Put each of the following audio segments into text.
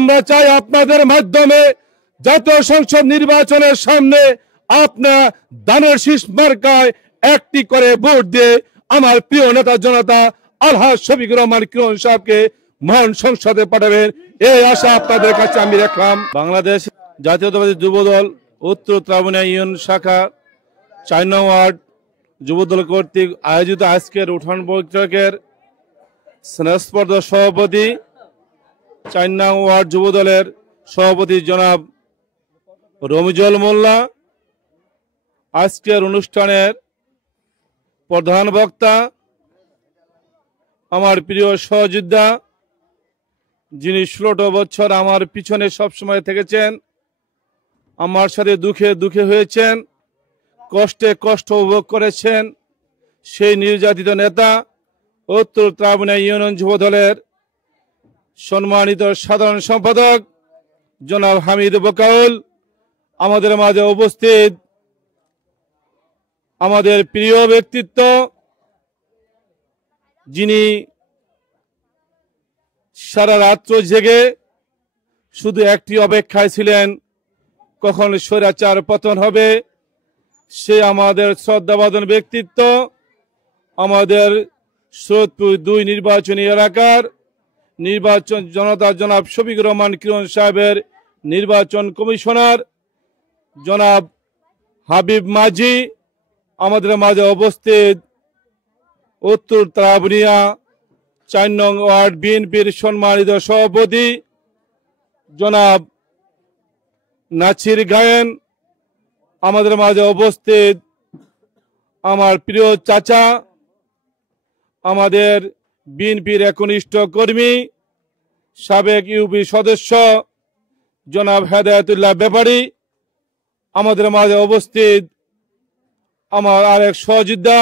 আমরা চাই আপনাদের মাধ্যমে জাতীয় সংসদ নির্বাচনের সামনে আপনার দানের শীষ মার্কায় একটি করে ভোট দিয়ে আমার প্রিয় নেতা জনতা আলহাজ শফিকুর রহমান কিরণ সাহেবকে মহান সংসদে পাঠাবেন, এই আশা আপনাদের কাছে আমি রাখলাম। বাংলাদেশ জাতীয়তাবাদী যুবদল উত্তর ত্রাবণিয়া ইউনিয়ন শাখা ৪ নং ওয়ার্ড যুবদল কর্তৃক আয়োজিত আজকের উঠান বৈঠকের স্নেহস্পর্ধ সভাপতি ৪ নং ওয়ার্ড যুবদলের সভাপতি জনাব রমিজুল মোল্লা, আজকের অনুষ্ঠানের প্রধান বক্তা আমার প্রিয় সহযোদ্ধা, যিনি ১৬টা বছর আমার পিছনে সবসময় থেকেছেন, আমার সাথে দুঃখে দুঃখে হয়েছেন, কষ্টে কষ্ট উপভোগ করেছেন, সেই নির্যাতিত নেতা উত্তর ত্রাবণিয়া ইউনিয়ন যুবদলের সম্মানিত সাধারণ সম্পাদক জনাব হামিদ বকাউল, আমাদের মাঝে উপস্থিত আমাদের প্রিয় ব্যক্তিত্ব, যিনি সারা রাত্র জেগে শুধু একটি অপেক্ষায় ছিলেন কখন স্বৈরাচার পতন হবে, সে আমাদের শ্রদ্ধাভাজন ব্যক্তিত্ব, আমাদের সৈয়দপুর ২ নির্বাচনী এলাকার নির্বাচন জনতা জনাব শফিকুর রহমান কিরণ সাহেবের নির্বাচন কমিশনার জনাব হাবিব মাঝি, আমাদের মাঝে উপস্থিত উত্তর ত্রাবণিয়া ৪ নং ওয়ার্ড বিএনপির সম্মানিত সভাপতি জনাব নাছির গায়েন, আমাদের মাঝে উপস্থিত আমার প্রিয় চাচা, আমাদের বিএনপির একনিষ্ঠ কর্মী সাবেক ইউপি সদস্য জনাব হেদায়েতুল্লাহ ব্যাপারী, আমাদের মাঝে উপস্থিত আমার আরেক সহযোদ্ধা,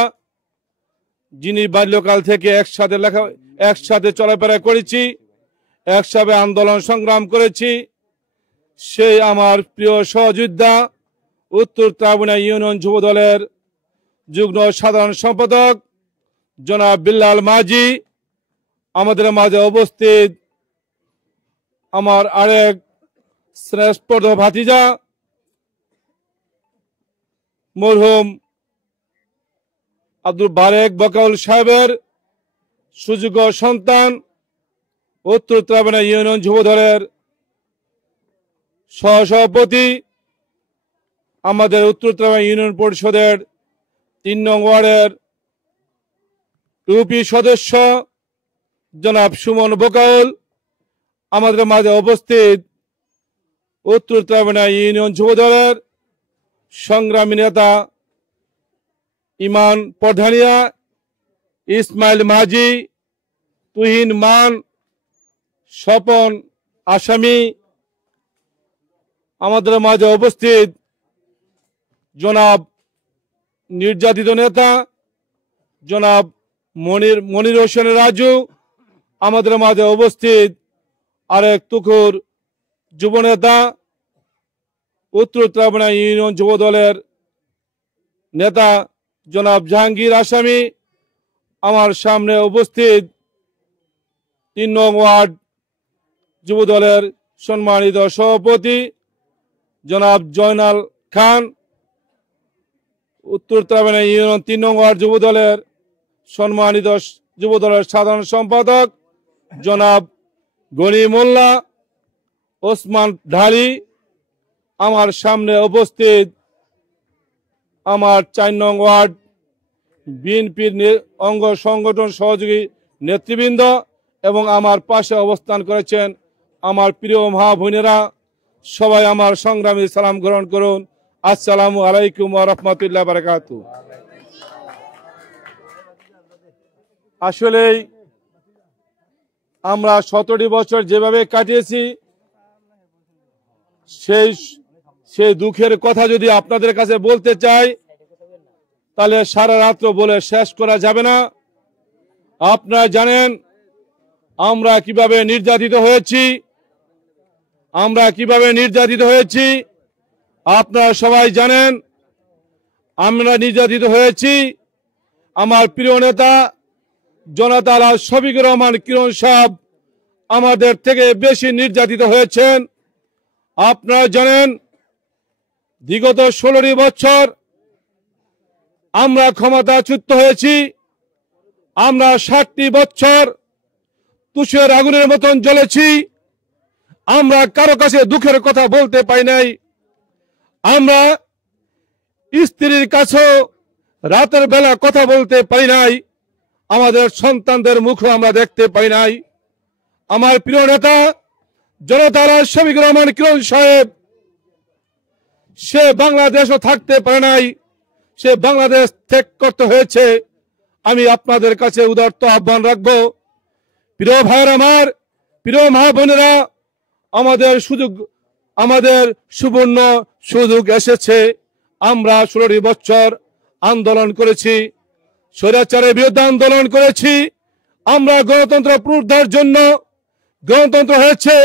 যিনি বাল্যকাল থেকে একসাথে চলাফেরা করেছি, একসাথে আন্দোলন সংগ্রাম করেছি, সেই আমার প্রিয় সহযোদ্ধা উত্তর ত্রাবণিয়া ইউনিয়ন যুবদলের যুগ্ম সাধারণ সম্পাদক জনাব বিল্লাল মাঝি, আমাদের মাঝে উপস্থিত আমার আরেক শ্রেষ্ঠ ভাতিজা মরহুম আব্দুল বারেক বকাউল সাহেবের সুযোগ্য সন্তান উত্তর ত্রাবণিয়া ইউনিয়ন যুবদলের সহসভাপতি, আমাদের উত্তর ত্রাবণিয়া ইউনিয়ন পরিষদের ৩ নং ওয়ার্ডের ইউপি সদস্য জনাব সুমন বকাউল, আমাদের মাঝে উপস্থিত উত্তর ত্রাবণিয়া ইউনিয়ন যুবদলের সংগ্রামী নেতা ইমান প্রধানিয়া, ইসমাইল মাঝি, তুহিন মান, স্বপন আসামি, আমাদের মাঝে উপস্থিত জনাব নির্যাতিত নেতা জনাব মনির হোসেন রাজু, আমাদের মাঝে উপস্থিত আরেক তুখুর যুবনেতা উত্তর ত্রাবণিয়া ইউনিয়ন যুবদলের নেতা জনাব জাহাঙ্গীর আসামি, আমার সামনে উপস্থিত ৩ নং ওয়ার্ড যুবদলের সম্মানিত সভাপতি জনাব জয়নাল খান, উত্তর ত্রাবণিয়া ইউনিয়ন ৩ নং ওয়ার্ড যুবদলের সম্মানিত যুবদলের সাধারণ সম্পাদক জনাব গনি মোল্লা, ওসমান ঢালি, আমার সামনে উপস্থিত আমার ৪ নং ওয়ার্ড বিএনপির অঙ্গ সংগঠন সহযোগী নেতৃবৃন্দ এবং আমার পাশে অবস্থান করেছেন আমার প্রিয় মা বোনেরা, সবাই আমার সংগ্রামী সালাম গ্রহণ করুন। আসসালামু আলাইকুম ওয়া রাহমাতুল্লাহি ওয়া বারাকাতুহু। আসলেই আমরা ১৭টি বছর যেভাবে কাটিয়েছি, সেই দুঃখের কথা যদি আপনাদের কাছে বলতে চাই তাহলে সারা রাত্র বলে শেষ করা যাবে না। আপনারা জানেন আমরা কিভাবে নির্যাতিত হয়েছি, আপনারা সবাই জানেন আমরা নির্যাতিত হয়েছি। আমার প্রিয় নেতা জনতা আলহাজ শফিকুর রহমান কিরণ সাহেব আমাদের থেকে বেশি নির্যাতিত হয়েছেন। আপনারা জানেন বিগত 16 বছর আমরা ক্ষমতাচ্যুত হয়েছি। আমরা 60টি বছর তুষের আগুনের মতন জ্বলেছি। আমরা কারো কাছে দুঃখের কথা বলতে পাই নাই। আমরা স্ত্রীর কাছেও রাতের বেলা কথা বলতে পারি নাই। আমাদের সন্তানদের মুখ আমরা দেখতে পাই নাই। আমার প্রিয় নেতা জনতার শফিক রহমান কিরণ সাহেব, সে বাংলাদেশও থাকতে পারে নাই, সে বাংলাদেশ ত্যাগ করতে হয়েছে। আমি আপনাদের কাছে উদারত আহ্বান রাখবো, প্রিয় ভাইয়ের আমার, প্রিয় মা বোনেরা, আমাদের সুবর্ণ সুযোগ এসেছে। আমরা 16 বছর আন্দোলন করেছি, স্বৈরাচারের বিরুদ্ধে আন্দোলন করেছি। আমরা গণতন্ত্র পুনরুদ্ধারের জন্য, গণতন্ত্র হয়েছে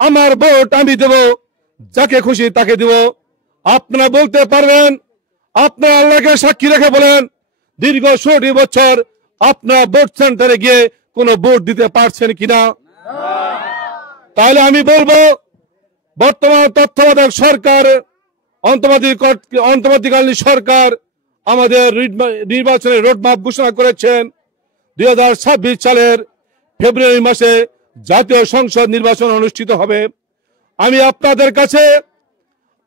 আমার ভোট আমি দেব, যাকে খুশি তাকে দেব। আপনারা বলতে পারবেন, আপনারা আল্লাহকে সাক্ষী রেখে বলেন, দীর্ঘ 16 বছর আপনারা ভোট সেন্টারে গিয়ে কোনো ভোট দিতে পারছেন কিনা? তাহলে আমি বলবো, বর্তমান তত্ত্বাবধায়ক সরকার, অন্তর্বর্তীকালীন সরকার আমাদের নির্বাচনের রোডম্যাপ ঘোষণা করেছেন। 2026 সালের ফেব্রুয়ারি মাসে জাতীয় সংসদ নির্বাচন অনুষ্ঠিত হবে। আমি আপনাদের কাছে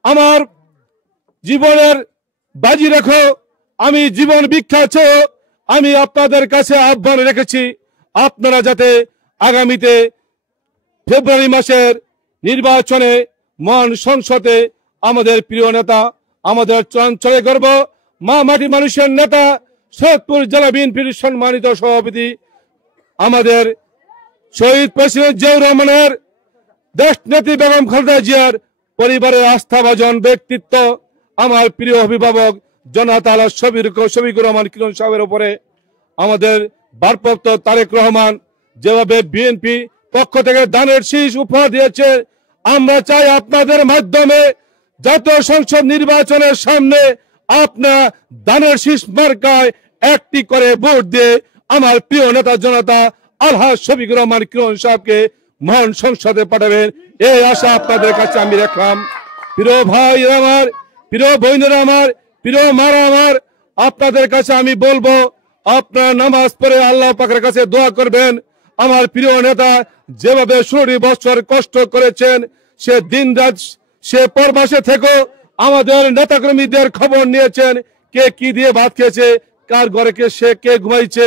আমার জীবনের বাজি রেখো, আমি জীবন বিখ্যাত, আমি আপনাদের কাছে আহ্বান রেখেছি, আপনারা যাতে আগামীতে ফেব্রুয়ারি মাসের নির্বাচনে মহান সংসদে আমাদের প্রিয় নেতা, আমাদের চঞ্চলে গর্ব, মা মাটি মানুষের নেতা, সৈয়দপুর জেলা বিএনপির সম্মানিত সভাপতি, আমাদের শহীদ প্রেসিডেন্ট জিয়াউর রহমানের দেশনেত্রী বেগম খালেদা জিয়ার পরিবারের আস্থাভাজন ব্যক্তিত্ব, আমার প্রিয় অভিভাবক জনতা শফিকুর রহমান কিরণ সাহেবের উপরে আমাদের ভারপ্রাপ্ত তারেক রহমান যেভাবে বিএনপি পক্ষ থেকে দানের শীষ উপহার দিয়েছে, আমরা চাই আপনাদের মাধ্যমে জাতীয় সংসদ নির্বাচনের সামনে আপনার দানের শীষ মার্কায় একটি করে ভোট দিয়ে আমার প্রিয় নেতা জনতা আলহাজ শফিকুর রহমান কিরণ সাহেবকে মহান সংসদে পাঠাবেন, এই আশা আপনাদের কাছে আমি রাখলাম। প্রিয় ভাই আমার, প্রিয় বোনেরা আমার, প্রিয় মারা আমার, আপনাদের কাছে আমি বলবো, আপনারা নামাজ পড়ে আল্লাহ পাকের কাছে দোয়া করবেন। আমার প্রিয় নেতা যেভাবে 16 বছর কষ্ট করেছেন, সে দিন রাত, সে পরবাসে থেকেও আমাদের নেতাকর্মীদের খবর নিয়েছেন, কে কি দিয়ে ভাত খেয়েছে, কার ঘরে কে ঘুমাইছে।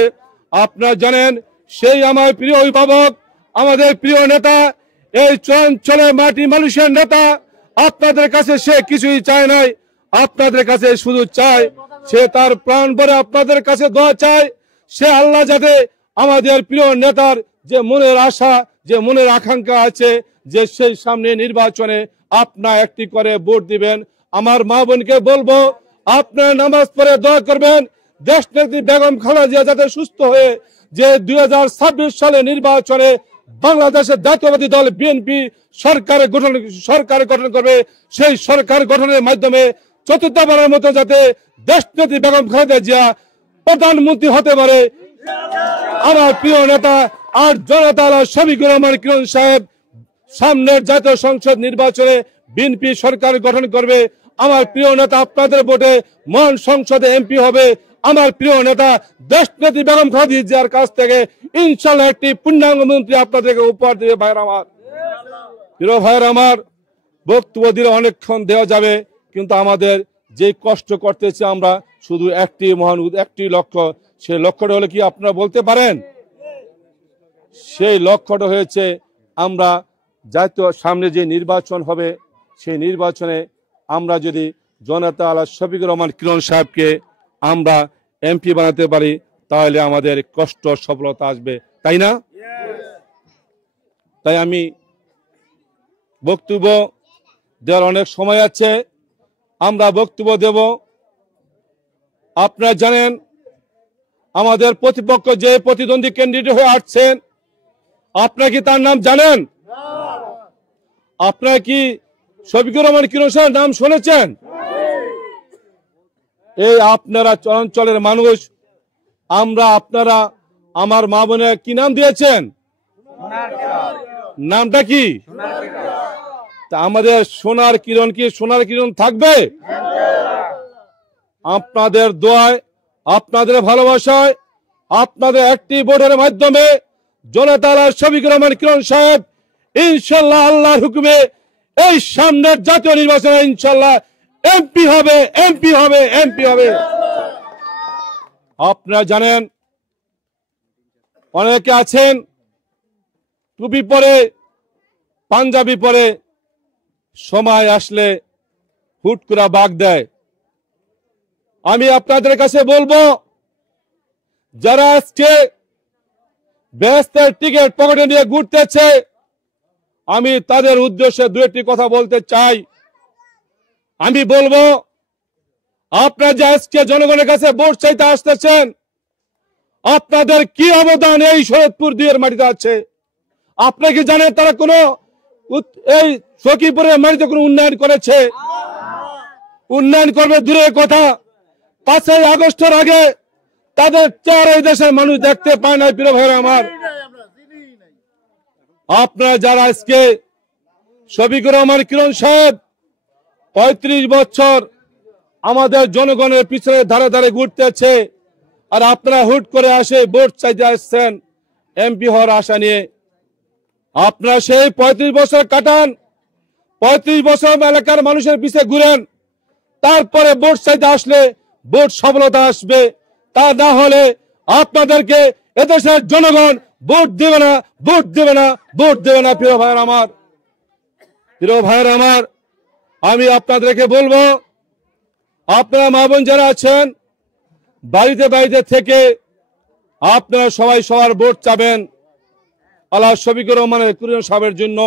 আপনারা জানেন, সেই আমার প্রিয় অভিভাবক, আমাদের প্রিয় নেতা, এই চঞ্চলে মাটি মানুষের নেতা, আপনাদের কাছে সে কিছুই চায় নাই, আপনাদের কাছে শুধু চায়, সে তার প্রাণ ভরে আপনাদের কাছে দোয়া চায়, সে আল্লাহ যাতে আমাদের প্রিয় নেতার যে মনের আশা, যে মনের আকাঙ্ক্ষা আছে, যে সেই সামনে নির্বাচনে আপনারা একটি করে ভোট দিবেন। আমার মা বোনকে বলবো, আপনারা নামাজ পড়ে দোয়া করবেন, দেশনেত্রী বেগম খালেদা জিয়া যাতে সুস্থ হয়ে যে 2026 সালে নির্বাচনে বাংলাদেশের জাতীয়বাদী দল বিএনপি সরকার গঠন করবে, সেই সরকার গঠনের মাধ্যমে চতুর্থবারের মতো যাতে দেশনেত্রী বেগম খালেদা জিয়া প্রধানমন্ত্রী হতে পারে। আমার প্রিয় নেতা আর জনতা শফিকুর রহমান কিরণ সাহেব সামনের জাতীয় সংসদ নির্বাচনে বিএনপি সরকার গঠন করবে। আমার প্রিয় নেতা আপনাদের ভোটে মহান সংসদে এমপি হবে। আমার প্রিয় নেতা দেশনেত্রী বেগম খালেদা জিয়ার কাছ থেকে ইনশাআল্লাহ একটি পূর্ণাঙ্গ মন্ত্রী আপনাদেরকে উপহার দেবে। ভাইয়ের আমার, প্রিয় ভাইয়ের আমার, বক্তব্য দিলে অনেকক্ষণ দেওয়া যাবে, কিন্তু আমাদের যে কষ্ট করতেছি আমরা শুধু একটি লক্ষ্য, সেই লক্ষ্যটা হলে কি আপনারা বলতে পারেন? সেই লক্ষ্যটা হয়েছে আমরা জাতীয় সামনে যে নির্বাচন হবে, সেই নির্বাচনে আমরা যদি জনতা আলহাজ শফিকুর রহমান কিরণ সাহেবকে আমরা এমপি বানাতে পারি, তাহলে আমাদের কষ্ট সফলতা আসবে, তাই না? তাই আমি বক্তব্য দেওয়ার অনেক সময় আছে, আমরা বক্তব্য দেব। আপনারা জানেন, আমাদের প্রতিপক্ষ যে প্রতিদ্বন্দ্বী ক্যান্ডিডেট হয়ে আসছেন, আপনারা কি তার নাম জানেন? আপনারা কি শফিকুর রহমান কিরণ সাহেবের নাম শুনেছেন? এই আপনারা অঞ্চলের মানুষ, আপনারা আমার মা বোনের কি নাম দিয়েছেন? নামটা কি? তা আমাদের সোনার কিরণ কি সোনার কিরণ থাকবে? আপনাদের দোয়ায়, আপনাদের ভালোবাসায়, আপনাদের একটি ভোটের মাধ্যমে জনতার শফিকুর রহমান কিরণ সাহেব ইনশাল্লাহ আল্লাহর হুকুমে এই সামনের জাতীয় নির্বাচনে ইনশাল্লাহ এমপি হবে, এমপি হবে, এমপি হবে। আপনারা জানেন অনেকে আছেন টুপি পরে, পাঞ্জাবি পরে, সময় আসলে হুট করে বাগ দেয়। আমি আপনাদের কাছে বলবো, যারা আজকে বেহেশতের টিকিট পকেটে নিয়ে ঘুরতেছে, আমি তাদের উদ্দেশ্যে দু একটি কথা বলতে চাই। আমি বলবো, আপনারা যে আজকে জনগণের কাছে ভোট চাইতে আসতেছেন, আপনাদের কি অবদান এই শরৎপুর 2 এর মাটিতে আছে? আপনি কি জানেন তারা কোনো এই সখীপুরের মাটিতে কোনো উন্নয়ন করেছে? উন্নয়ন করবে দূরের কথা, 5ই আগস্টের আগে তাদের চেহারা এই দেশের মানুষ দেখতে পায় না। প্রিয় ভাইরা আমার, আপনারা যারা আজকে শফিকুর রহমান কিরণ সাহেব 35 বছর আমাদের জনগণের পিছনে ধারে ধারে ঘুরতেছে, আর আপনারা হুট করে আসে ভোট চাইতে আসছেন এমপি হওয়ার আশা নিয়ে। আপনারা সেই 35 বছর কাটান, 35 বছর এলাকার মানুষের পিছে ঘুরেন, তারপরে ভোট চাইতে আসলে ভোট সফলতা আসবে। তা না হলে আপনাদেরকে এদেশের জনগণ ভোট দেবে না, ভোট দেবে না, ভোট দেবে না। প্রিয় ভাইয়ের আমার, প্রিয় ভাইয়ের আমার, আমি আপনাদেরকে বলবো, আপনারা মা বোন যারা আছেন বাড়িতে বাড়িতে থেকে আপনারা সবাই সবার ভোট চাবেন আল্লাহ শফিকুর রহমানের কিরণ সাহেবের জন্য।